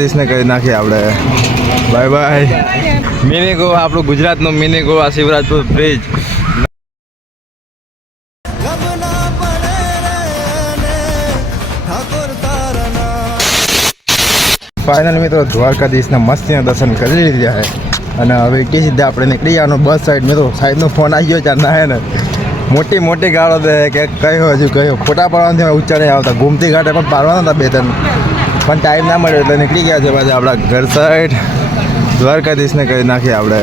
દેશને કરી નાખીએ આપણે. Bye bye. મિની ગોવા, આપણું ગુજરાતનો mini Goa, Shivrajpur bridge. Final મિત્રો દ્વારકાધીશના મસ્તીના દર્શન કરી લીધા છે અને હવે કે સીધા આપણે નીકળી જવાનું બસ સાઈડ. મિત્રો સાઈડનો ફોન આવી ગયો ચાર ના હે ને મોટી મોટી ગાળો દે કે કયો હજુ કયો ફોટા પાડવાથી ઊંચા નહીં આવતા. ગોમતી ઘાટે પણ પાડવાના હતા બે ત્રણ, પણ ટાઈમ ના મળ્યો એટલે નીકળી ગયા છે પાછા આપણા ઘર સાઈડ. દ્વારકાધીશને કરી નાખીએ આપણે.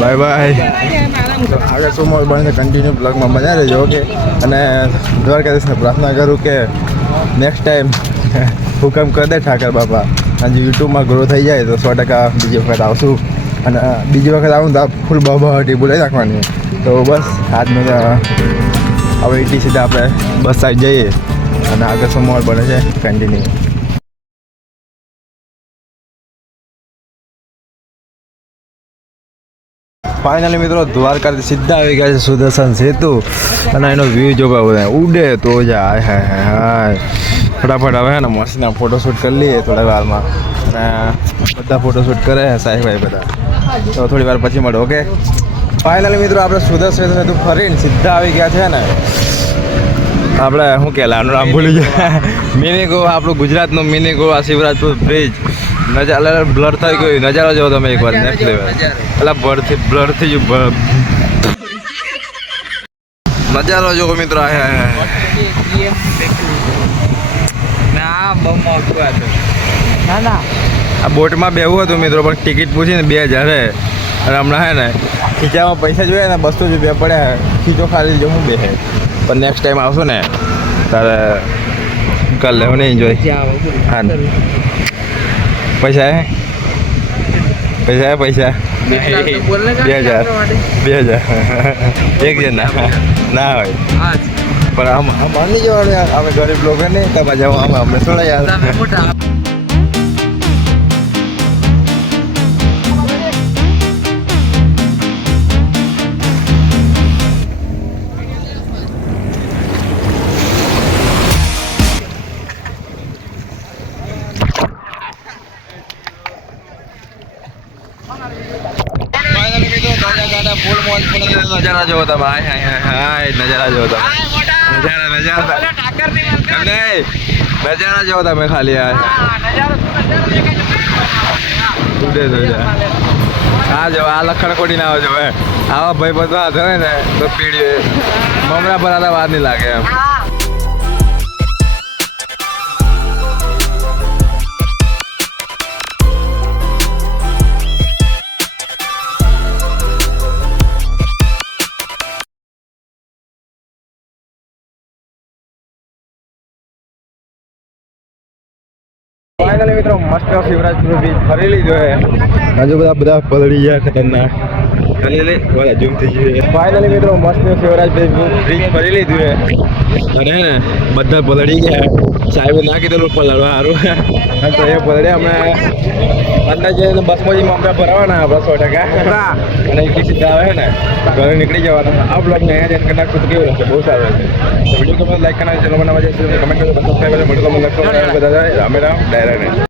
Bye bye. આગળ શું મોલ બને કન્ટિન્યુ બ્લોગમાં મજા રહેજો. ઓકે, અને દ્વારકાધીશને પ્રાર્થના કરું કે નેક્સ્ટ ટાઈમ હુકમ કરી દે ઠાકર બાપા. અને યુટ્યુબમાં ગ્રો થઈ જાય તો 100% બીજી વખત આવશું. અને બીજી વખત આવું તો ફૂલ બહાટી બોલાવી રાખવાની. તો બસ આજનું હવે એટી સીધા આપણે બસ સાઈડ જઈએ અને આગળ શું મોલ બને છે કન્ટિન્યુ. ફાઇનલી મિત્રો દ્વારકાથી સીધા આવી ગયા છે સુદર્શન સેતુ અને એનો વ્યૂ જોવા બધા ઉડે તો જાય. હાય હાય હાય. ફટાફટ હવે ને મસ્તના ફોટોશૂટ કરી લઈએ થોડા વારમાં. અને બધા ફોટોશૂટ કરે સાહેબભાઈ બધા, તો થોડી વાર પછી મળો. ઓકે, ફાઇનલી મિત્રો આપણે સુદર્શન સેતુ ફરીને સીધા આવી ગયા છે ને આપણે શું કે નામ ભૂલી ગયા. મિની ગોવા, આપણું ગુજરાતનો મિની ગોવા, શિવરાજપુર બ્રિજ. નજારો બ્લર થઈ ગયું. નજારો જોવો તમે એકવાર નેક્સ્ટ લેવલ. એટલે બ્લર થઈ ગયું. નજારો જોવો મિત્રો. આ બોટમાં બેવું હતું મિત્રો, પણ ટિકિટ પૂછીને 2000 અને હમણાં હે ને ખીચામાં પૈસા જોઈએ ને 200 રૂપિયા પડ્યા. ખીચો ખાલી જો હું બેસે, પણ નેક્સ્ટ ટાઈમ આવશો ને તારે કરી લેવું ને એન્જોય. હા, પૈસા પૈસા 2000 એક જણ ના હોય. પણ આમ માની જવાનું અમે ગરીબ લોકો ને તમે જાઓ અમે અમને થોડા યાર. નજારા જોવો તમે. હાય નજારા જોવો તમે. નજારા જોવો તમે ખાલી. હા જો આ લખણ ખોટી ના આવે જો. આવા ભાઈ બધા ધરે ને તો પીડી મમરા ભરાતા વાર નહીં લાગે એમ. ફાઇનલી મિત્રો મસ્ત શિવરાજપુર બીચ ફરી લીધો છે. હજુ બધા પલળી ગયા ખતરનાક. ઝૂમ થઈ ગયું. ફાઇનલી મિત્રો મસ્ત શિવરાજપુર બીચ ફરી લીધું છે અને ને બધા પલળી ગયા. સાહેબે ના કીધું પલળવા સારું તો એ પલળે. અમે અંદર જઈને બસમાં જઈને મમરા ભરાવાના આપણા 100% અને એક સીધા આવે ને ઘરે નીકળી જવાના. આ બ્લોગને અહીંયા જઈને કદાચ ખુદ કેવું લાગશે, બહુ સારું રહેશે. તો વિડીયો ગમે લાઈક કરना, ચેનલ બનાવવા જશે કમેન્ટ કરો, સબસ્ક્રાઈબ કરો, મોટો કમેન્ટ લખો. બધા રામે રામ ડાયરા.